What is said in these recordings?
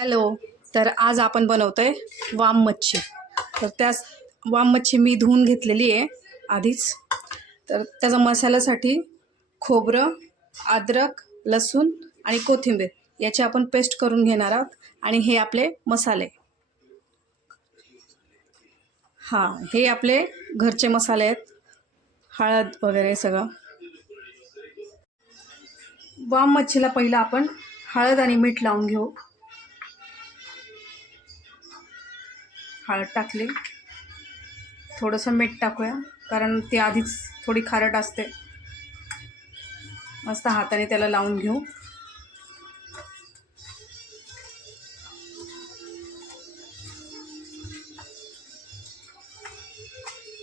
Hello. तर आज आपण बनवतोय वाम मच्छी. तर त्याच वाम मच्छी मी धुवून घेतलेली आहे आधीच. तर त्याचा मसाल्यासाठी खोबरं, अद्रक, लसूण आणि कोथिंबीर याची आपण पेस्ट करून घेणार आहोत. आणि हे आपले मसाले, हे आपले घरचे मसाले आहेत, हळद वगैरे सगळं. वाम मच्छीला पहिलं आपण हळद आणि मीठ लावून घेऊ. हळद टाकली, थोडंसं मीठ टाकूया कारण ती आधीच थोडी खारट असते. मस्त हाताने त्याला लावून घेऊ.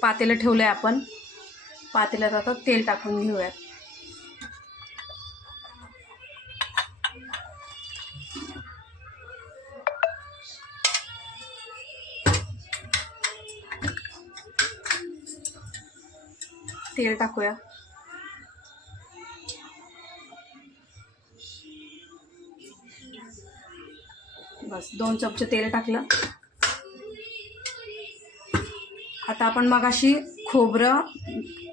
पातेलं ठेवलंय आपण. पातेल्यात आता तेल टाकून घेऊयात. तेल टाकूया. बस 2 चमचे तेल टाकलं. आता आपण मगाशी खोबरं,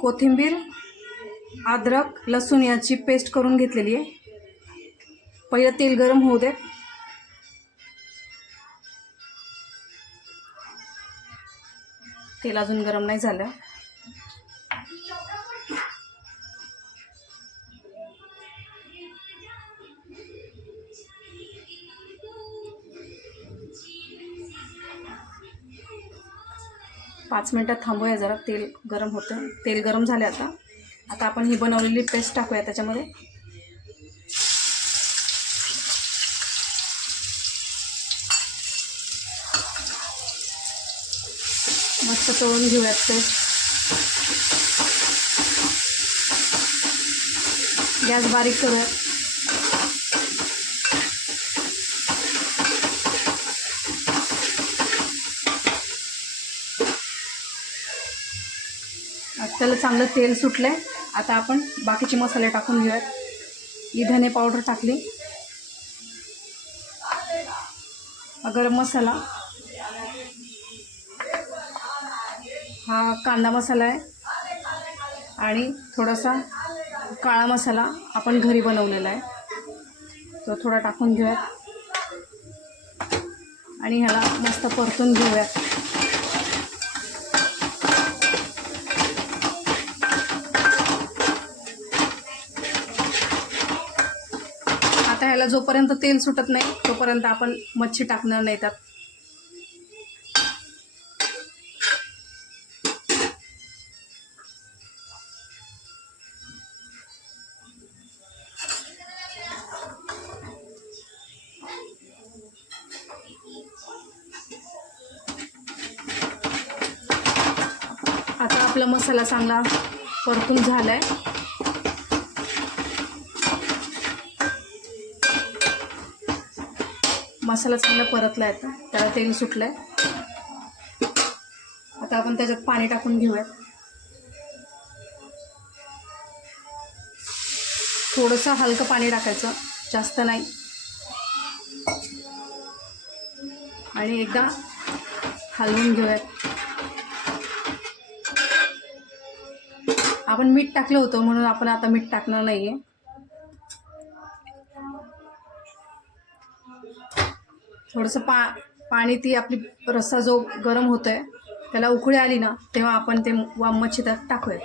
कोथिंबीर, अद्रक, लसूण याची पेस्ट करून घेतलेली आहे. पहिलं तेल गरम होऊ दे. तेल अजून गरम नाही झालं. पाच मिनिटात थांबूया जरा. तेल गरम होतं. तेल गरम झाले. आता आपण ही बनवलेली पेस्ट टाकूया त्याच्यामध्ये. मस्त तळून घेऊयात पेस्ट. गॅस बारीक करूयात. त्याला चांगलं तेल सुटलंय. आता आपण बाकीचे मसाले टाकून घेऊयात. ही धने पावडर टाकली, गरम मसाला, हा कांदा मसाला आहे आणि थोडासा काळा मसाला आपण घरी बनवलेला आहे, तो थोडा टाकून घेऊयात आणि ह्याला मस्त परतून घेऊयात. आता ह्याला जोपर्यंत तेल सुटत नाही तोपर्यंत आपण मच्छी टाकणार नाही त्यात. आता आपला मसाला चांगला परतून झालाय. मसाला चांगला परतला आहे, त्याला तेल सुटलंय. आता आपण त्याच्यात पाणी टाकून घेऊयात. थोडंसं हलकं पाणी टाकायचं, जास्त नाही. आणि एकदा हलवून घेऊयात. आपण मीठ टाकलं होतं म्हणून आपण आता मीठ टाकणार नाहीये. थोडंसं पाणी ती आपली रस्सा जो गरम होतोय त्याला उकळी आली ना तेव्हा आपण ते वाम मच्छी त्यात टाकूया.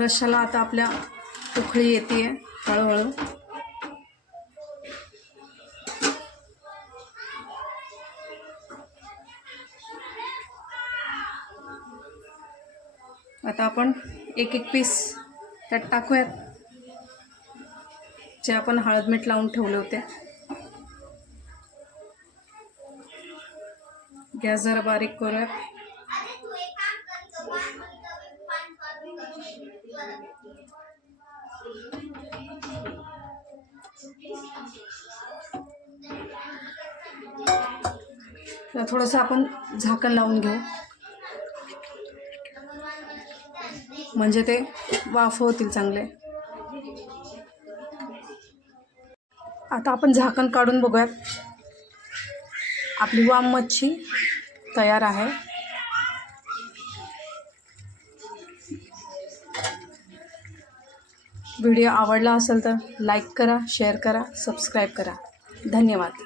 रश्श्याला आता आपल्या उकळी येते हळूहळू. आता आपण एक एक पीस त्यात टाकूयात जे आपण हळद मीठ लावून ठेवले होते. गॅस जरा बारीक करूयात. तर थोडंसं आपण झाकण लावून घेऊ, म्हणजे ते वाफ होतील चांगले. आता आपण झाकण काढून बघूयात. आपली वाम मच्छी तयार आहे. व्हिडिओ आवडला असेल तर लाईक करा, शेअर करा, सबस्क्राईब करा. धन्यवाद.